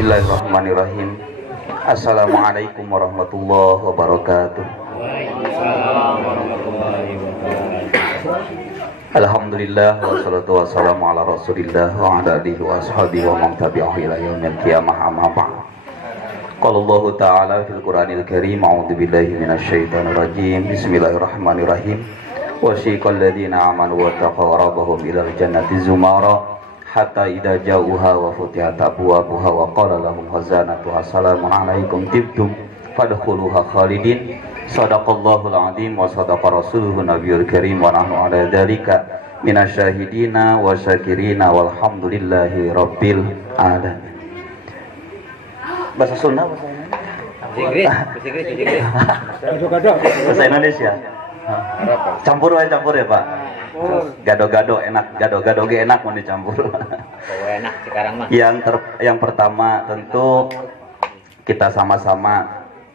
Bismillahirrahmanirrahim. Assalamualaikum warahmatullahi wabarakatuh. Waalaikumsalam warahmatullahi wabarakatuh. Alhamdulillah wassalatu wassalamu ala Rasulillah wa ala alihi wa ashabihi wa man tabi'ahu ila yaumil qiyamah amma ba'd. Qala Allah Ta'ala fil Qur'anil Karim, a'udzu billahi minasyaitonir rajim. Bismillahirrahmanirrahim. Wasiqal ladzina amanu wa taqaw rabbahum ilal jannati zumara hatta idza ja'uha wa futihat abwabuha wa qala lahum khazanatuha salamun 'alaikum tibtum fadkhuluha khalidin. Shadaqallahul 'azim wa shadaqa rasuluhun nabiyul karim wa nahnu 'ala dzalika minasyahidina wa syakirina walhamdulillahi rabbil alamin. Bahasa Sunda, bahasa Inggris. bahasa Indonesia. Campur ya Pak. Gado-gado enak, gado-gado ge enak mau dicampur. Enak sekarang mah. Yang pertama tentu kita sama-sama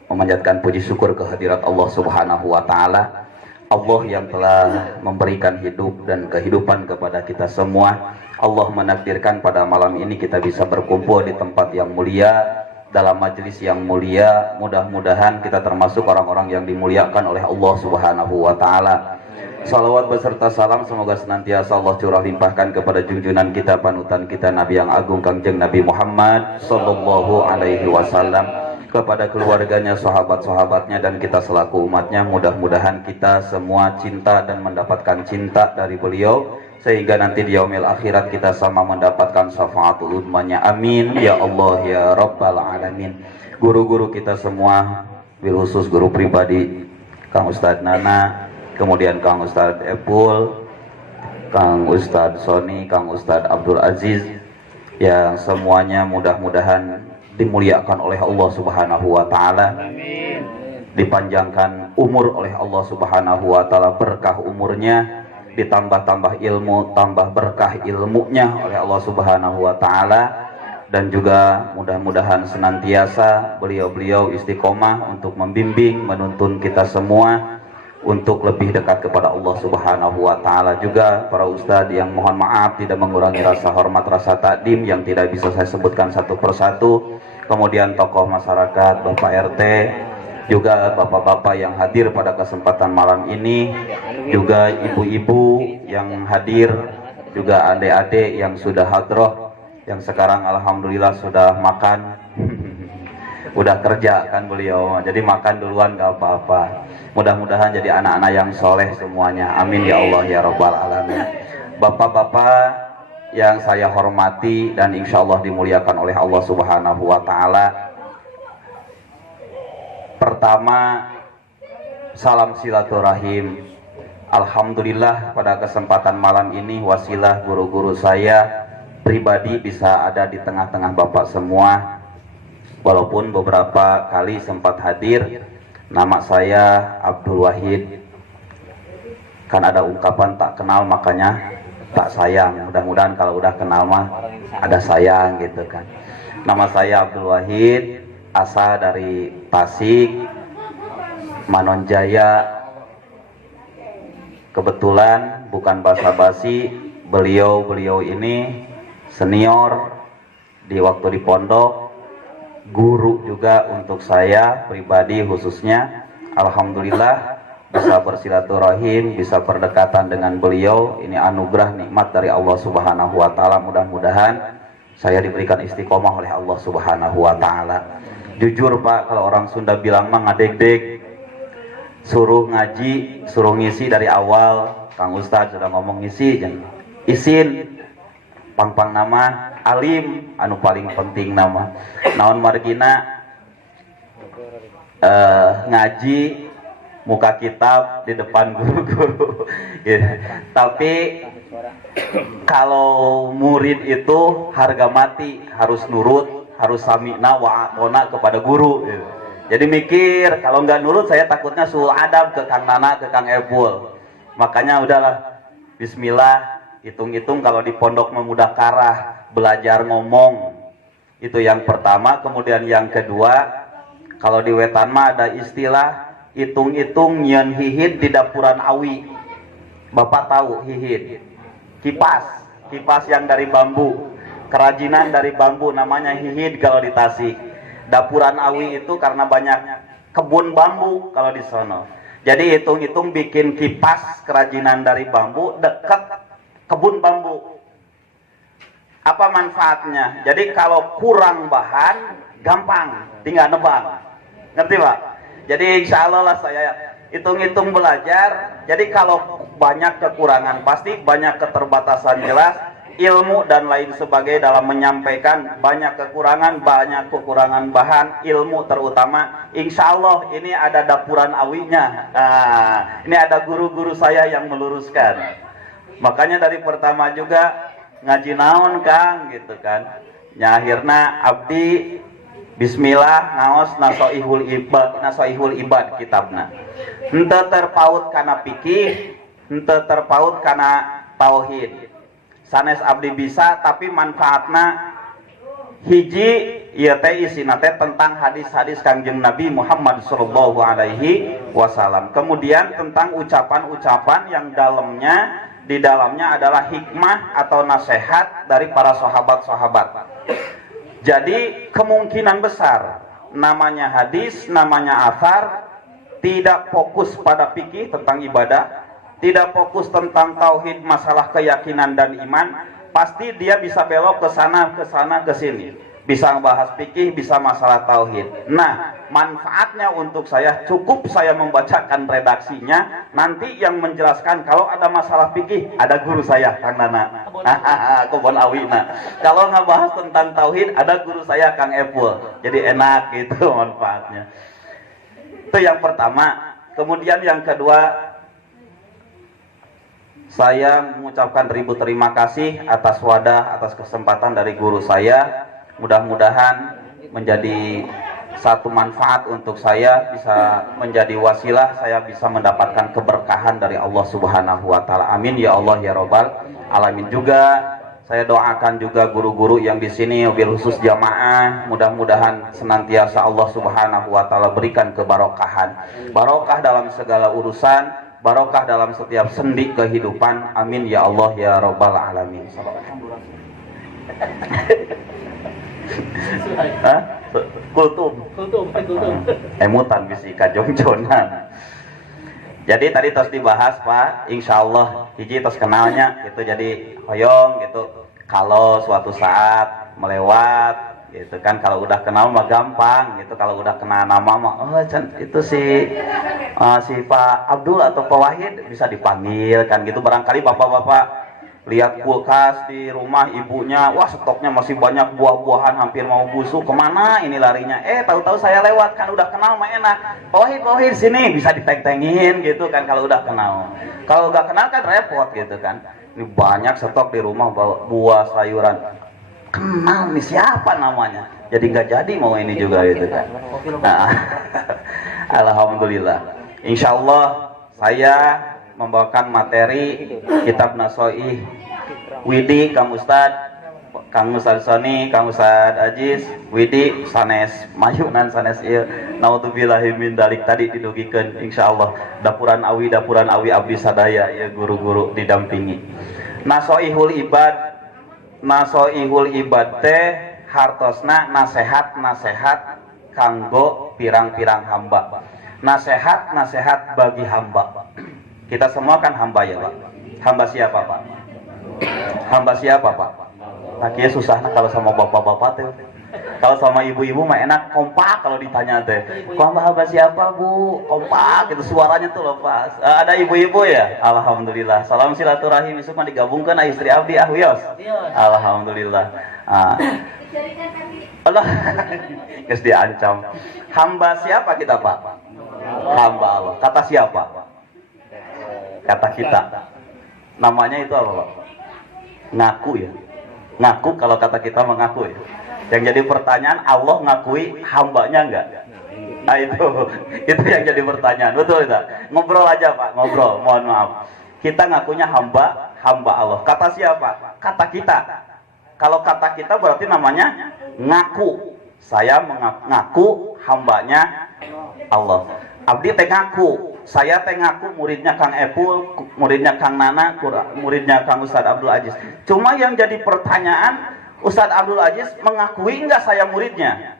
memanjatkan puji syukur kehadirat Allah Subhanahu wa taala. Allah yang telah memberikan hidup dan kehidupan kepada kita semua. Allah menakdirkan pada malam ini kita bisa berkumpul di tempat yang mulia, dalam majelis yang mulia. Mudah-mudahan kita termasuk orang-orang yang dimuliakan oleh Allah Subhanahu wa taala. Salawat beserta salam semoga senantiasa Allah curah limpahkan kepada junjungan kita, panutan kita, Nabi yang agung Kangjeng Nabi Muhammad sallallahu alaihi wasallam, kepada keluarganya, sahabat-sahabatnya, dan kita selaku umatnya. Mudah-mudahan kita semua cinta dan mendapatkan cinta dari beliau, sehingga nanti di yaumil akhirat kita sama mendapatkan syafaatul udmanya. Amin ya Allah ya Rabbal alamin. Guru-guru kita semua, bil khusus guru pribadi Kang Ustadz Nana, kemudian Kang Ustadz Epul, Kang Ustadz Soni, Kang Ustadz Abdul Aziz, yang semuanya mudah-mudahan dimuliakan oleh Allah Subhanahu wa taala. Amin. Dipanjangkan umur oleh Allah Subhanahu wa taala, berkah umurnya, ditambah-tambah ilmu, tambah berkah ilmunya oleh Allah Subhanahu wa taala, dan juga mudah-mudahan senantiasa beliau-beliau istiqomah untuk membimbing, menuntun kita semua untuk lebih dekat kepada Allah Subhanahu wa taala. Juga para ustadz yang mohon maaf tidak mengurangi rasa hormat, rasa takdim yang tidak bisa saya sebutkan satu persatu. Kemudian tokoh masyarakat, Bapak RT, juga bapak-bapak yang hadir pada kesempatan malam ini, juga ibu-ibu yang hadir, juga adik-adik yang sudah hadroh, yang sekarang alhamdulillah sudah makan. Udah kerja kan beliau, jadi makan duluan gak apa-apa. Mudah-mudahan jadi anak-anak yang soleh semuanya. Amin ya Allah ya Rabbal alamin. Bapak-bapak yang saya hormati dan insya Allah dimuliakan oleh Allah Subhanahu wa taala. Pertama, salam silaturahim. Alhamdulillah pada kesempatan malam ini wasilah guru-guru saya pribadi bisa ada di tengah-tengah Bapak semua. Walaupun beberapa kali sempat hadir. Nama saya Abdul Wahid. Kan ada ungkapan tak kenal makanya tak sayang. Mudah-mudahan kalau udah kenal mah ada sayang gitu kan. Nama saya Abdul Wahid, asal dari Tasik, Manonjaya. Kebetulan bukan basa-basi, beliau ini senior di waktu di pondok, guru juga untuk saya pribadi khususnya. Alhamdulillah bisa bersilaturahim, bisa berdekatan dengan beliau. Ini anugerah nikmat dari Allah Subhanahu wa taala. Mudah-mudahan saya diberikan istiqomah oleh Allah Subhanahu wa taala. Jujur Pak, kalau orang Sunda bilang mah ngadeg-deg, suruh ngaji, suruh ngisi dari awal. Kang Ustadz sudah ngomong ngisi, isin pang-pang nama alim, anu paling penting nama naon margina ngaji muka kitab di depan guru-guru gitu. Tapi kalau murid itu harga mati, harus nurut, harus sami'na wa atona kepada guru gitu. Jadi mikir, kalau nggak nurut saya takutnya suul adab ke Kang Nana, ke Kang Epul. Makanya udahlah, bismillah, hitung-hitung kalau di pondok memudah karah, belajar ngomong. Itu yang pertama. Kemudian yang kedua, kalau di wetan mah ada istilah hitung-hitung nyen hihit di dapuran awi. Bapak tahu hihit? Kipas yang dari bambu. kerajinan dari bambu namanya hihid kalau di Tasik. Dapuran Awi itu karena banyak kebun bambu kalau di sono. Jadi hitung-hitung bikin kipas kerajinan dari bambu dekat kebun bambu. Apa manfaatnya? Jadi kalau kurang bahan gampang, tinggal nebang. Ngerti Pak? Jadi insya Allah lah saya hitung-hitung belajar. Jadi kalau banyak kekurangan pasti, banyak keterbatasan jelas, ilmu dan lain sebagainya dalam menyampaikan, banyak kekurangan bahan, ilmu terutama. Insya Allah ini ada dapuran awinya. Nah, ini ada guru-guru saya yang meluruskan. Makanya dari pertama juga ngaji naon Kang gitu kan. Ya akhirnya abdi bismillah ngaos nasoihul ibad kitabna. Henteu terpaut kana fikih, henteu terpaut kana tauhid. Sanes abdi bisa tapi manfaatna hiji ieu teh isina teh tentang hadis-hadis Kangjeng Nabi Muhammad sallallahu alaihi wasallam. Kemudian tentang ucapan-ucapan yang di dalamnya adalah hikmah atau nasihat dari para sahabat-sahabat. Jadi kemungkinan besar namanya hadis, namanya athar tidak fokus pada fikih tentang ibadah, tidak fokus tentang tauhid, masalah keyakinan dan iman, pasti dia bisa belok ke sana ke sini. Bisa bahas fikih, bisa masalah tauhid. Nah, manfaatnya untuk saya cukup saya membacakan redaksinya, nanti yang menjelaskan kalau ada masalah fikih ada guru saya Kang Nana. Kebon Awina. Kalau nggak bahas tentang tauhid ada guru saya Kang Epul. Jadi enak gitu manfaatnya. Itu yang pertama. Kemudian yang kedua, saya mengucapkan ribu terima kasih atas wadah, atas kesempatan dari guru saya. Mudah-mudahan menjadi satu manfaat untuk saya, bisa menjadi wasilah saya bisa mendapatkan keberkahan dari Allah Subhanahu wa taala. Amin ya Allah ya Rabbal alamin. Juga saya doakan juga guru-guru yang di sini, wabil khusus jamaah, mudah-mudahan senantiasa Allah Subhanahu wa taala berikan kebarokahan. Barokah dalam segala urusan, barokah dalam setiap sendi kehidupan. Amin ya Allah ya Rabbal alamin. Kultum. Emutan bisi kajongjonan. Jadi tadi terus dibahas Pak, insya Allah hiji terus kenalnya gitu. Jadi hoyong gitu, kalau suatu saat melewat gitu kan, kalau udah kenal mah gampang gitu. Kalau udah kenal nama mah itu si Pak Abdul atau Pak Wahid bisa dipanggil kan gitu. Barangkali bapak-bapak lihat kulkas di rumah ibunya, wah stoknya masih banyak buah-buahan hampir mau busuk, kemana ini larinya? Tahu-tahu saya lewat kan, udah kenal mah enak. Pak Wahid sini, bisa diteng-tengin gitu kan kalau udah kenal. Kalau nggak kenal kan repot gitu kan. Ini banyak stok di rumah buah sayuran. Kenal nih siapa namanya? Jadi nggak jadi mau ini juga gitu kan. Nah, alhamdulillah. Insya Allah saya membawakan materi kitab Nasoih Widi Kang Ustad Soni, Kang Ustad Aziz, Widi sanes mayunan sanes ieu naudzubillahi min dalik tadi didugikeun insyaallah dapuran awi abdi sadaya ya guru-guru didampingi. Nasoihul ibad teh hartosna nasehat kanggo pirang-pirang hamba. Nasehat bagi hamba. Kita semua kan hamba ya Pak. Hamba siapa Pak? Hamba siapa Pak? Takinya susah kalau sama bapak-bapak teh. Kalau sama ibu-ibu mah enak kompak kalau ditanya teh. Hamba siapa Bu? Kompak itu suaranya tuh loh Pak. Ada ibu-ibu ya? Alhamdulillah. Salam silaturahim itu mah digabungkan istri abdi Wios. Alhamdulillah. Allah. Geus diancam. Hamba siapa kita Pak? Hamba Allah. Kata siapa? Kata kita. Namanya itu apa Pak? Ngaku ya. Ngaku, kalau kata kita mengaku ya. Yang jadi pertanyaan, Allah ngakui hambanya enggak? Nah itu yang jadi pertanyaan. Betul tidak? Ngobrol aja Pak, ngobrol. Mohon maaf. Kita ngakunya hamba Allah. Kata siapa? Kata kita. Kalau kata kita berarti namanya ngaku. Saya mengaku hambanya Allah. Abdi teh ngaku. Saya teh ngaku muridnya Kang Epul, muridnya Kang Nana, muridnya Kang Ustad Abdul Aziz. Cuma yang jadi pertanyaan, Ustadz Abdul Aziz mengakui enggak saya muridnya?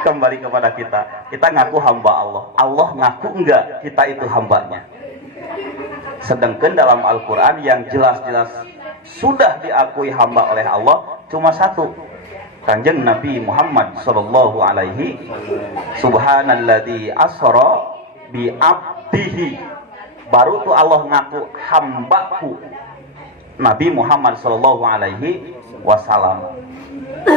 Kembali kepada kita. Kita ngaku hamba Allah. Allah ngaku enggak kita itu hambanya. Sedangkan dalam Al-Quran yang jelas-jelas sudah diakui hamba oleh Allah cuma satu. Kanjeng Nabi Muhammad sallallahu alaihi subhanalladzi asra bi abdihi. Baru tuh Allah ngaku hambaku. Nabi Muhammad sallallahu alaihi wasallam.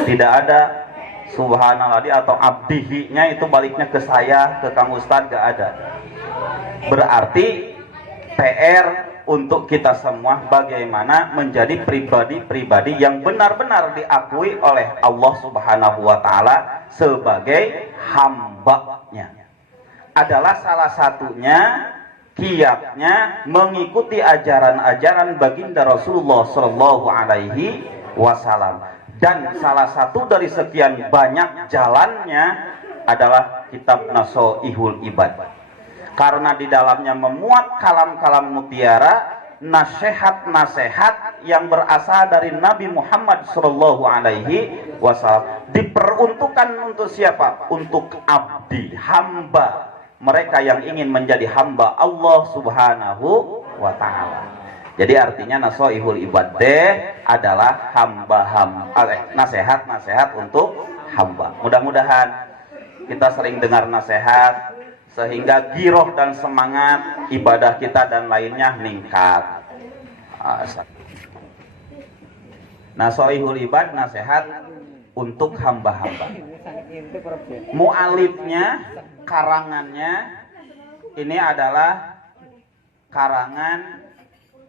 Tidak ada subhanallah atau abdihi-nya itu baliknya ke saya, ke Kang Ustadz, gak ada. Berarti PR untuk kita semua bagaimana menjadi pribadi-pribadi yang benar-benar diakui oleh Allah Subhanahu wa taala sebagai hambanya. Adalah salah satunya kiatnya mengikuti ajaran-ajaran baginda Rasulullah sallallahu alaihi wasallam. Dan salah satu dari sekian banyak jalannya adalah kitab Nasoihul Ibad. Karena di dalamnya memuat kalam-kalam mutiara, nasihat-nasihat yang berasal dari Nabi Muhammad sallallahu alaihi wasallam. Diperuntukkan untuk siapa? Untuk abdi, hamba. Mereka yang ingin menjadi hamba Allah Subhanahu wa taala. Jadi artinya Nasoihul Ibad adalah nasihat-nasihat untuk hamba. Mudah-mudahan kita sering dengar nasihat sehingga giroh dan semangat ibadah kita dan lainnya meningkat. Nasoihul Ibad, nasihat untuk hamba-hamba. Mu'alifnya, karangannya ini adalah karangan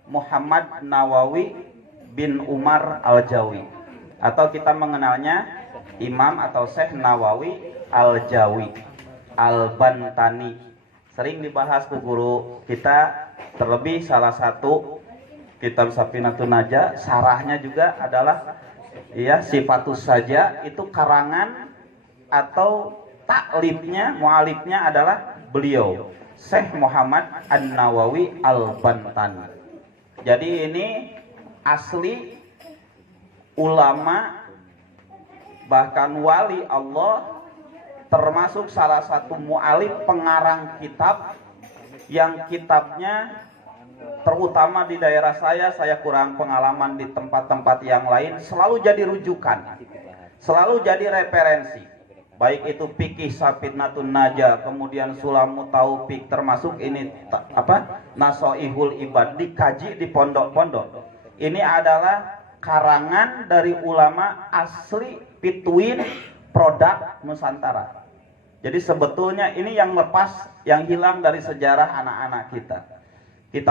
Muhammad Nawawi bin Umar Al-Jawi, atau kita mengenalnya Imam atau Syekh Nawawi Al-Jawi Al-Bantani. Sering dibahas ke guru kita, terlebih salah satu kitab Safinatun Najah, sarahnya juga adalah ya Sifatus Saja, itu karangan atau taklifnya, mualifnya adalah beliau Syekh Muhammad An-Nawawi Al-Bantani. Jadi ini asli ulama, bahkan wali Allah, termasuk salah satu mu'alif pengarang kitab yang kitabnya terutama di daerah saya kurang pengalaman di tempat-tempat yang lain, selalu jadi rujukan, selalu jadi referensi. Baik itu Fikih Safinatun Najah, kemudian Sulamut Taufik, termasuk ini Nasoihul Ibad, dikaji di pondok-pondok. Ini adalah karangan dari ulama asli Pituin produk Nusantara. Jadi sebetulnya ini yang lepas, yang hilang dari sejarah anak-anak kita. Kita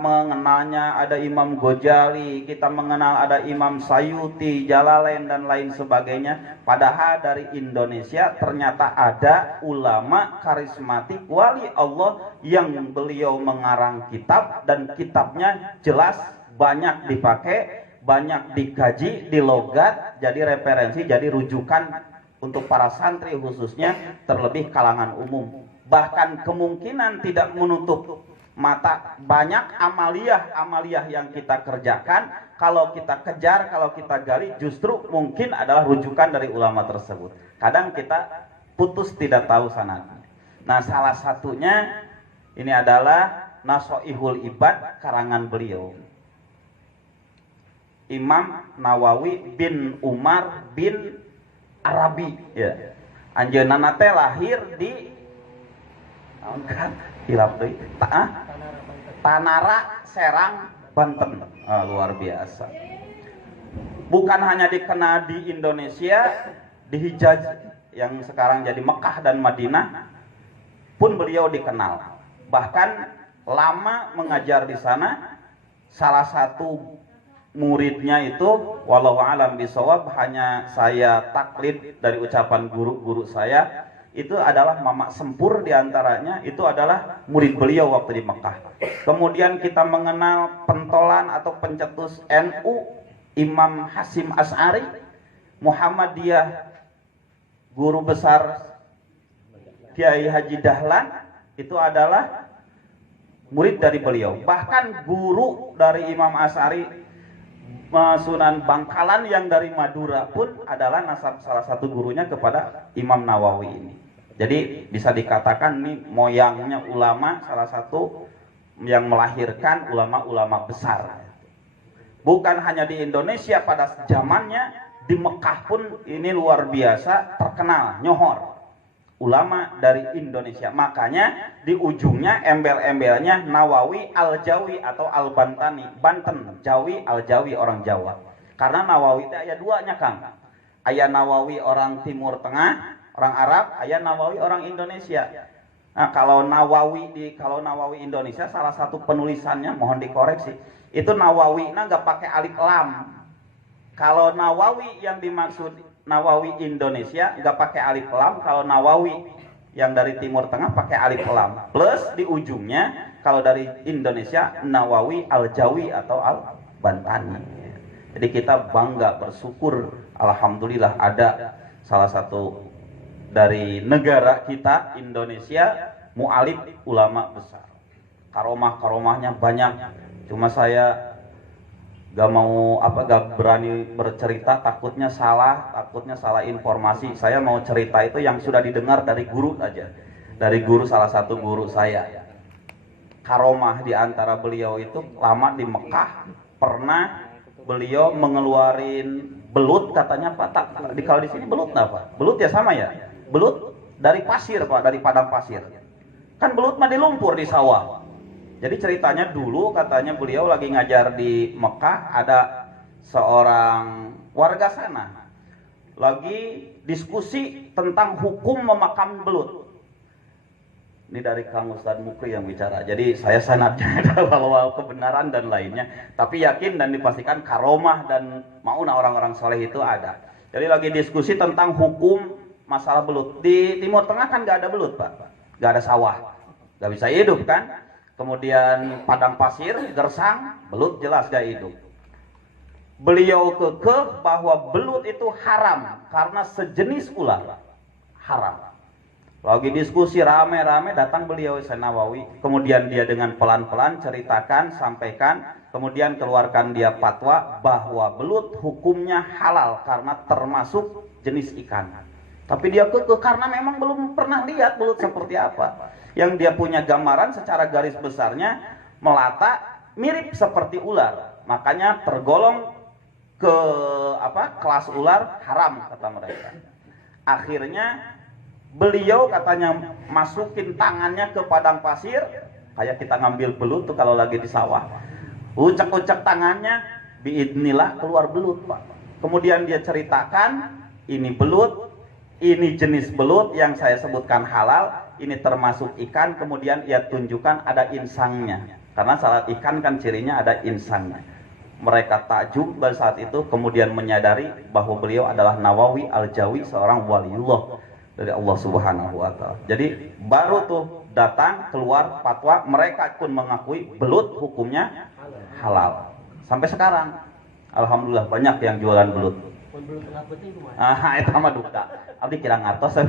mengenalnya ada Imam Ghazali, kita mengenal ada Imam Sayuti, Jalalain dan lain sebagainya. Padahal dari Indonesia ternyata ada ulama karismatik wali Allah yang beliau mengarang kitab, dan kitabnya jelas banyak dipakai, banyak dikaji, dilogat, jadi referensi, jadi rujukan untuk para santri khususnya, terlebih kalangan umum. Bahkan kemungkinan tidak menutup mata banyak amaliyah yang kita kerjakan, kalau kita kejar, kalau kita gali, justru mungkin adalah rujukan dari ulama tersebut. Kadang kita putus tidak tahu sanadnya. Nah, salah satunya ini adalah Nasoihul Ibad, karangan beliau Imam Nawawi bin Umar bin Arabi, ya. Anjeunna teh lahir di Tanara, Serang, Banten. Luar biasa. Bukan hanya dikenal di Indonesia, di Hijaz yang sekarang jadi Mekah dan Madinah pun beliau dikenal. Bahkan lama mengajar di sana. Salah satu muridnya itu, wallahu alam bisawab, hanya saya taklid dari ucapan guru-guru saya, itu adalah Mamak Sempur diantaranya, itu adalah murid beliau waktu di Mekah. Kemudian kita mengenal pentolan atau pencetus NU Imam Hasyim Asy'ari, Muhammadiyah, guru besar Kiai Haji Dahlan, itu adalah murid dari beliau. Bahkan guru dari Imam Asy'ari Sunan Bangkalan yang dari Madura pun adalah nasab salah satu gurunya kepada Imam Nawawi ini. Jadi bisa dikatakan nih moyangnya ulama, salah satu yang melahirkan ulama-ulama besar. Bukan hanya di Indonesia pada zamannya, di Mekah pun ini luar biasa terkenal, nyohor. Ulama dari Indonesia. Makanya di ujungnya embel-embelnya Nawawi Al-Jawi atau Al-Bantani, Banten, Jawi, Al-Jawi orang Jawa. Karena Nawawi itu aya duanya, Kang. Aya Nawawi orang Timur Tengah, orang Arab, aya Nawawi orang Indonesia. Nah, kalau Nawawi Indonesia salah satu penulisannya mohon dikoreksi. Itu Nawawi nggak pakai alif lam. Kalau Nawawi yang dimaksud Nawawi Indonesia nggak pakai alif lam, kalau Nawawi yang dari Timur Tengah pakai alif lam. Plus di ujungnya kalau dari Indonesia Nawawi Al-Jawi atau Al-Bantani. Jadi kita bangga bersyukur, alhamdulillah ada salah satu dari negara kita Indonesia mu'alif ulama besar. Karomah-karomahnya banyak. Cuma saya gak berani bercerita, takutnya salah informasi. Saya mau cerita itu yang sudah didengar dari guru aja, dari guru, salah satu guru saya. Karomah di antara beliau itu lama di Mekah, pernah beliau mengeluarin belut, katanya Pak, kalau di sini belut apa? Belut ya sama ya? Belut dari pasir, Pak, dari padang pasir. Kan belut mah di lumpur di sawah. Jadi ceritanya dulu katanya beliau lagi ngajar di Mekah, ada seorang warga sana lagi diskusi tentang hukum memakam belut. Ini dari Kang Ustadz Mukri yang bicara. Jadi saya sanadnya ada walau kebenaran dan lainnya, tapi yakin dan dipastikan karomah dan mauna orang-orang soleh itu ada. Jadi lagi diskusi tentang hukum masalah belut. Di Timur Tengah kan gak ada belut, Pak, gak ada sawah, gak bisa hidup kan. Kemudian padang pasir, gersang, belut jelas gak hidup. Beliau kekeh bahwa belut itu haram karena sejenis ular. Haram. Lagi diskusi rame-rame, datang beliau Nawawi. Kemudian dia dengan pelan-pelan ceritakan, sampaikan. Kemudian keluarkan dia fatwa bahwa belut hukumnya halal karena termasuk jenis ikan. Tapi dia kekeh karena memang belum pernah lihat belut seperti apa. Yang dia punya gambaran secara garis besarnya melata mirip seperti ular, makanya tergolong ke kelas ular, haram kata mereka. Akhirnya beliau katanya masukin tangannya ke padang pasir, kayak kita ngambil belut tuh kalau lagi di sawah, ucek-ucek tangannya, biidnillah keluar belut, Pak. Kemudian dia ceritakan, ini belut, ini jenis belut yang saya sebutkan halal, ini termasuk ikan. Kemudian ia tunjukkan ada insangnya, karena salat ikan kan cirinya ada insangnya. Mereka takjub pada saat itu, kemudian menyadari bahwa beliau adalah Nawawi Al-Jawi, seorang waliullah dari Allah Subhanahu wa Ta'ala. Jadi baru tuh datang keluar fatwa, mereka pun mengakui belut hukumnya halal. Sampai sekarang alhamdulillah banyak yang jualan belut. Itu mah duka. Abdi kira ngatos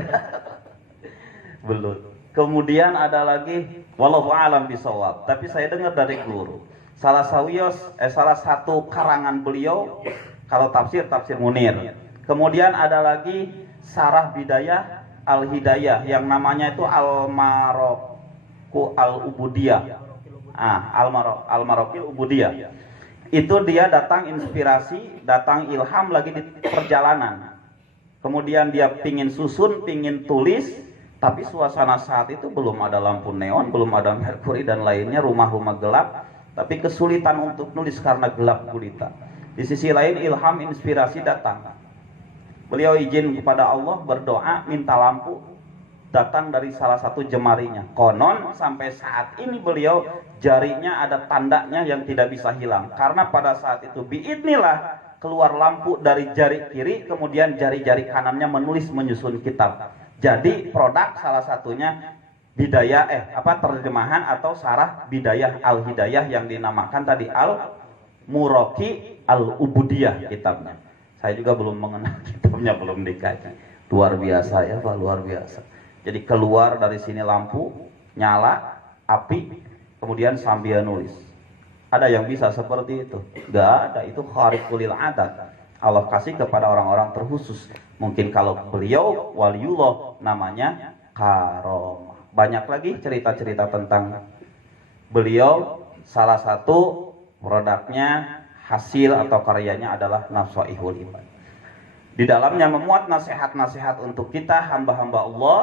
belut. Kemudian ada lagi wallahu a'lam bishawab, tapi saya dengar dari guru salah satu karangan beliau, kalau tafsir Munir. Kemudian ada lagi Sarah Bidayah Al-Hidayah yang namanya itu Al-Maraqu Al-Ubudiyah. Al-Maraqil Ubudiyah. Itu dia datang inspirasi, datang ilham lagi di perjalanan. Kemudian dia pingin susun, pingin tulis, tapi suasana saat itu belum ada lampu neon, belum ada merkuri dan lainnya, rumah-rumah gelap, tapi kesulitan untuk nulis karena gelap gulita. Di sisi lain ilham, inspirasi datang. Beliau izin kepada Allah, berdoa, minta lampu, datang dari salah satu jemarinya. Konon sampai saat ini beliau jarinya ada tandanya yang tidak bisa hilang, karena pada saat itu biidnillah keluar lampu dari jari kiri, kemudian jari-jari kanannya menulis menyusun kitab. Jadi produk salah satunya terjemahan atau Sarah Bidayah Al-Hidayah yang dinamakan tadi Al-Muraqi Al-Ubudiyah kitabnya. Saya juga belum mengenal kitabnya, belum dikaji. Luar biasa ya Pak, luar biasa. Jadi keluar dari sini lampu, nyala, api, kemudian sambil nulis. Ada yang bisa seperti itu? Gak ada, itu khariqulil adat. Allah kasih kepada orang-orang terkhusus. Mungkin kalau beliau waliullah namanya karomah. Banyak lagi cerita-cerita tentang beliau. Salah satu produknya, hasil atau karyanya adalah Nasaihul Ibad. Di dalamnya memuat nasihat-nasihat untuk kita hamba-hamba Allah.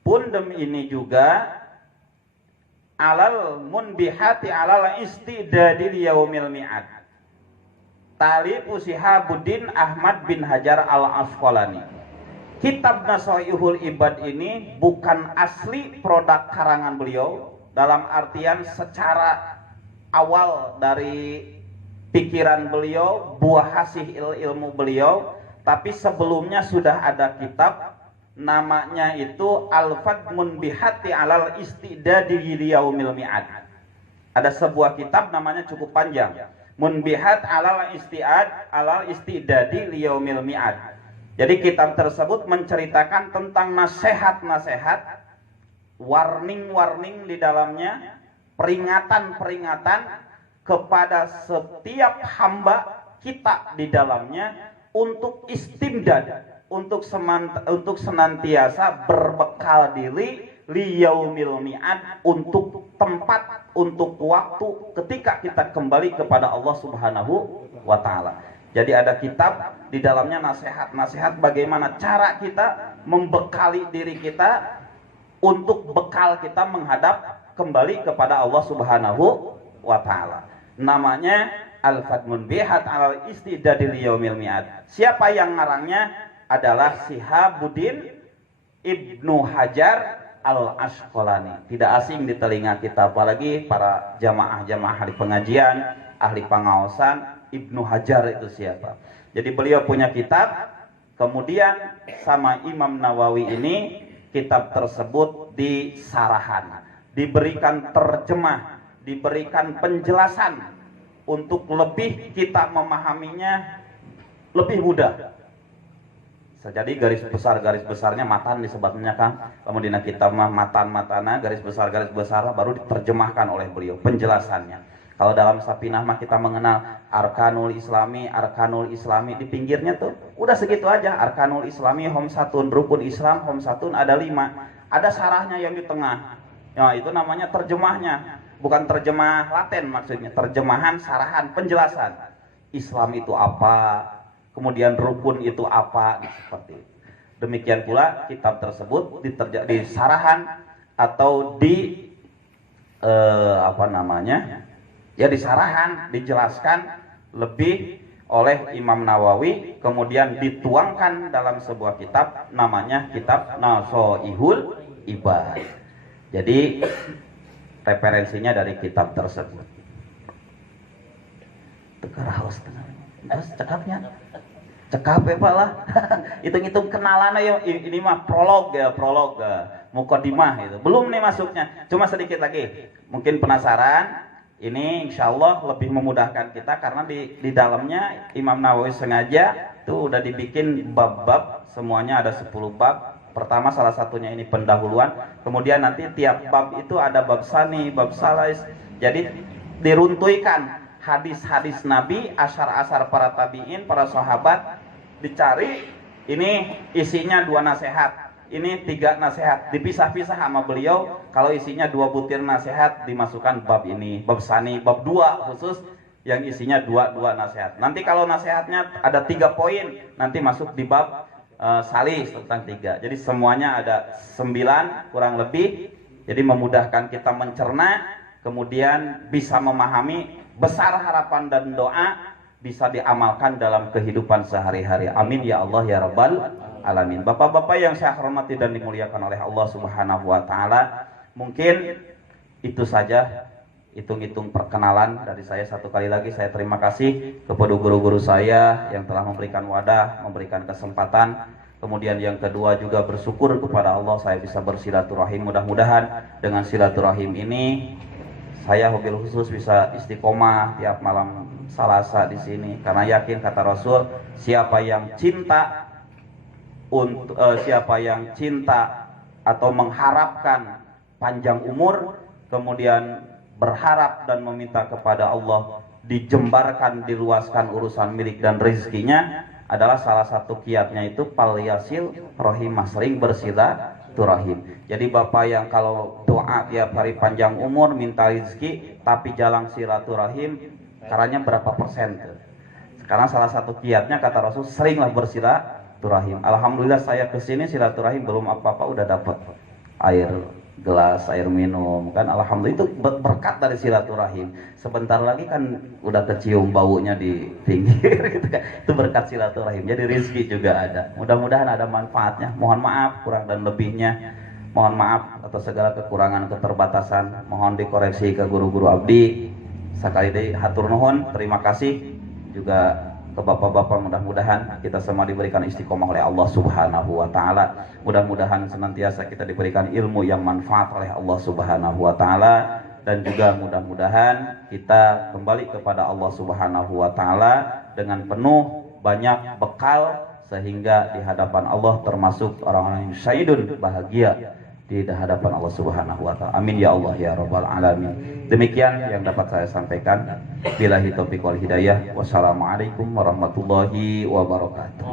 Pun demi ini juga alal munbihati alal istidadi liyaumil mi'ad. Talib Sihabuddin Ahmad bin Hajar al-Asqalani. Kitab Nasaihul Ibad ini bukan asli produk karangan beliau, dalam artian secara awal dari pikiran beliau, buah hasil ilmu beliau, tapi sebelumnya sudah ada kitab namanya itu Al-Fadh Munbihati alal istidadi liyaumil mi'ad. Ada sebuah kitab namanya cukup panjang, Munbihat alal istidadi liyaumil mi'ad. Jadi kitab tersebut menceritakan tentang nasihat-nasihat, warning-warning di dalamnya, peringatan-peringatan kepada setiap hamba kita di dalamnya untuk istimdad, untuk senantiasa berbekal diri liyaumil mi'ad, untuk tempat, untuk waktu ketika kita kembali kepada Allah Subhanahu wa taala. Jadi ada kitab di dalamnya nasihat-nasihat bagaimana cara kita membekali diri kita untuk bekal kita menghadap kembali kepada Allah Subhanahu wa taala. Namanya Al-Fadh Munbihat alal istidadi liyaumil mi'ad. Siapa yang ngarangnya? Adalah Sihabuddin Ibnu Hajar al-Asqalani. Tidak asing di telinga kita, apalagi para jamaah-jamaah ahli pengajian, ahli pengaosan. Ibnu Hajar itu siapa? Jadi beliau punya kitab, kemudian sama Imam Nawawi ini kitab tersebut disarahan, diberikan terjemah, diberikan penjelasan untuk lebih kita memahaminya lebih mudah. Jadi garis besarnya matan disebutnya kan. Kemudian kita matan-matana garis besar baru diterjemahkan oleh beliau penjelasannya. Kalau dalam Sapinah mah kita mengenal Arkanul Islami di pinggirnya tuh udah segitu aja. Arkanul Islami homsatun, rukun Islam homsatun ada 5. Ada sarahnya yang di tengah. Ya itu namanya terjemahnya. Bukan terjemah Latin maksudnya, terjemahan, sarahan, penjelasan. Islam itu apa? Kemudian rukun itu apa, seperti itu. Demikian pula kitab tersebut disarahan atau disarahan, dijelaskan lebih oleh Imam Nawawi, kemudian dituangkan dalam sebuah kitab namanya kitab Nasaihul Ibad. Jadi referensinya dari kitab tersebut. Tukar haus cekapnya. Cekap ya Pak lah. Hitung-hitung kenalan ya, ini mah prolog mukadimah itu. Belum nih masuknya. Cuma sedikit lagi. Mungkin penasaran. Ini insya Allah lebih memudahkan kita karena di dalamnya Imam Nawawi sengaja itu udah dibikin bab-bab, semuanya ada 10 bab. Pertama salah satunya ini pendahuluan. Kemudian nanti tiap bab itu ada bab sani, bab salais. Jadi diruntuikan hadis-hadis Nabi, asar-asar para tabi'in, para sahabat, dicari. Ini isinya 2 nasihat, ini 3 nasihat, dipisah-pisah sama beliau. Kalau isinya 2 butir nasihat dimasukkan bab ini, bab sani, bab 2 khusus yang isinya 2 nasihat. Nanti kalau nasihatnya ada 3 poin, nanti masuk di bab salis tentang 3. Jadi semuanya ada 9 kurang lebih. Jadi memudahkan kita mencerna, kemudian bisa memahami. Besar harapan dan doa bisa diamalkan dalam kehidupan sehari-hari. Amin ya Allah ya Rabbal Alamin. Bapak-bapak yang saya hormati dan dimuliakan oleh Allah Subhanahu wa taala, mungkin itu saja hitung-hitung perkenalan dari saya. Satu kali lagi saya terima kasih kepada guru-guru saya yang telah memberikan wadah, memberikan kesempatan. Kemudian yang kedua juga bersyukur kepada Allah saya bisa bersilaturahim. Mudah-mudahan dengan silaturahim ini saya wabil khusus bisa istiqomah tiap malam Selasa di sini, karena yakin kata Rasul, siapa yang cinta atau mengharapkan panjang umur, kemudian berharap dan meminta kepada Allah dijembarkan, diluaskan urusan milik dan rezekinya, adalah salah satu kiatnya itu palyasil rohimah, sering bersilaturahim. Jadi bapak yang kalau doa tiap hari panjang umur minta rezeki tapi jalan silaturahim, caranya berapa persen tuh? Sekarang salah satu kiatnya kata Rasul, seringlah bersilaturahim. Alhamdulillah saya kesini silaturahim belum apa-apa udah dapat air gelas, air minum kan, alhamdulillah itu berkat dari silaturahim. Sebentar lagi kan udah kecium baunya di pinggir gitu kan, itu berkat silaturahim. Jadi rezeki juga ada, mudah-mudahan ada manfaatnya. Mohon maaf kurang dan lebihnya, mohon maaf atas segala kekurangan keterbatasan, mohon dikoreksi ke guru-guru abdi. Sekali lagi hatur nuhun, terima kasih juga ke bapak-bapak. Mudah-mudahan kita semua diberikan istiqomah oleh Allah Subhanahu wa taala. Mudah-mudahan senantiasa kita diberikan ilmu yang manfaat oleh Allah Subhanahu wa taala, dan juga mudah-mudahan kita kembali kepada Allah Subhanahu wa taala dengan penuh banyak bekal, sehingga di hadapan Allah termasuk orang-orang yang syahidun, bahagia di hadapan Allah Subhanahu wa taala. Amin ya Allah ya rabbal alamin. Demikian yang dapat saya sampaikan. Billahi taufiq wal hidayah. Wassalamualaikum warahmatullahi wabarakatuh.